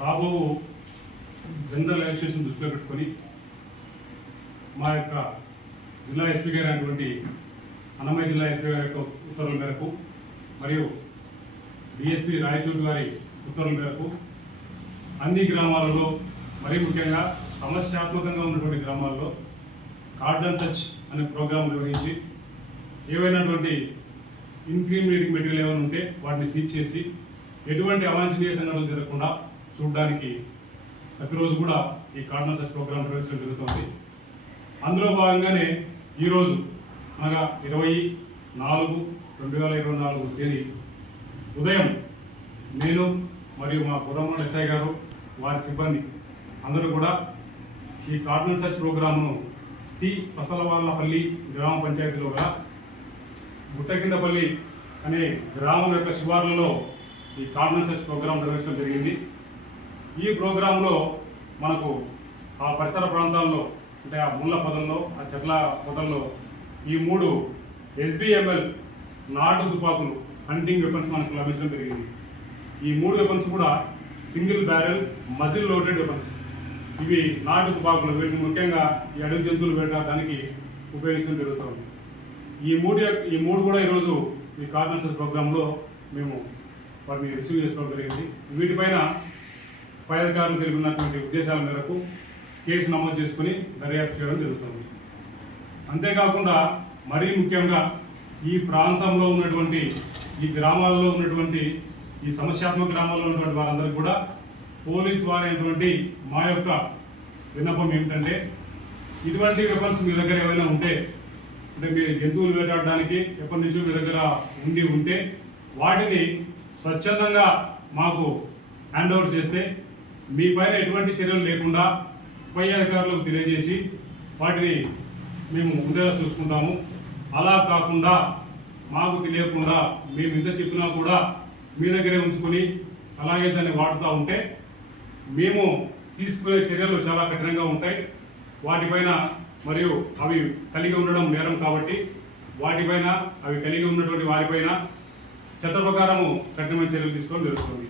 రాబో general election దృష్టిలో పెట్టుకొని మా యొక్క జిల్లా ఎస్పీ గారు అయినటువంటి అన్నమయ్య జిల్లా ఎస్పీ గారి యొక్క ఉత్తర్వుల మేరకు మరియు డిఎస్పీ రాయచూరు గారి ఉత్తర్వుల మేరకు అన్ని గ్రామాలలో మరీ ముఖ్యంగా సమస్యాత్మకంగా ఉన్నటువంటి గ్రామాల్లో కార్డన్ సచ్ అనే ప్రోగ్రాం నిర్వహించి ఏవైనటువంటి ఇన్క్రిమినేటింగ్ మెటీరియల్ ఏమైనా ఉంటే వాటిని సీజ్ చేసి ఎటువంటి అవాంఛనీయ సంఘటనలు జరగకుండా చూడడానికి ప్రతిరోజు కూడా ఈ కార్డన్ సర్చ్ ప్రోగ్రాం నిర్వహించడం జరుగుతుంది. అందులో భాగంగానే ఈరోజు అనగా ఇరవై నాలుగు రెండు వేల ఇరవై నాలుగు తేదీ ఉదయం నేను మరియు మా పురమండ ఎస్ఐ గారు వారి సిబ్బంది అందరూ కూడా ఈ కార్డన్ సర్చ్ ప్రోగ్రామ్ను టి పసలవాళ్ళపల్లి గ్రామ పంచాయతీలోగా గుట్టకిందపల్లి అనే గ్రామం యొక్క శివార్లలో ఈ కార్డన్ సర్చ్ ప్రోగ్రాం నిర్వహించడం జరిగింది. ఈ ప్రోగ్రాంలో మనకు ఆ పరిసర ప్రాంతాల్లో అంటే ఆ ముళ్ళ పొదల్లో ఆ చెట్ల పొదల్లో ఈ మూడు ఎస్బిఎంఎల్ నాటు తుపాకులు హంటింగ్ వెపన్స్ మనకు లభించడం జరిగింది. ఈ మూడు వెపన్స్ కూడా single barrel muzzle loaded weapons ఇవి నాటు తుపాకులు వీటిని ముఖ్యంగా ఈ అడవి జంతువులు వేటాడడానికి ఉపయోగించడం జరుగుతుంది. ఈ మూడు ఈ మూడు కూడా ఈరోజు ఈ కార్నర్సెస్ ప్రోగ్రాంలో మేము వాటిని రిసీవ్ చేసుకోవడం జరిగింది. వీటిపైన పై తెలిపినటువంటి ఉద్దేశాల మేరకు కేసు నమోదు చేసుకుని దర్యాప్తు చేయడం జరుగుతుంది. అంతేకాకుండా మరీ ముఖ్యంగా ఈ ప్రాంతంలో ఉన్నటువంటి ఈ గ్రామాల్లో ఉన్నటువంటి ఈ సమస్యాత్మక గ్రామాల్లో ఉన్నటువంటి వారందరికీ కూడా పోలీస్ వారైనటువంటి మా యొక్క విన్నపం ఏమిటంటే ఇటువంటి వెపన్స్ మీ దగ్గర ఏమైనా ఉంటే అంటే మీ జంతువులు వేటాడడానికి ఎప్పటి నుంచో మీ దగ్గర ఉండి ఉంటే వాటిని స్వచ్ఛందంగా మాకు హ్యాండ్ ఓవర్ చేస్తే మీ పైన ఎటువంటి చర్యలు లేకుండా పై అధికారులకు తెలియజేసి వాటిని మేము ఉండేలా చూసుకుంటాము. అలా కాకుండా మాకు తెలియకుండా మేము ఇంత చెప్పినా కూడా మీ దగ్గరే ఉంచుకొని అలాగే దాన్ని వాడుతూ ఉంటే మేము తీసుకునే చర్యలు చాలా కఠినంగా ఉంటాయి. వాటిపైన మరియు అవి కలిగి ఉండడం నేరం కాబట్టి వాటిపైన అవి కలిగి ఉన్నటువంటి వారిపైన చట్ట ప్రకారము కఠినమైన చర్యలు తీసుకోవడం జరుగుతుంది.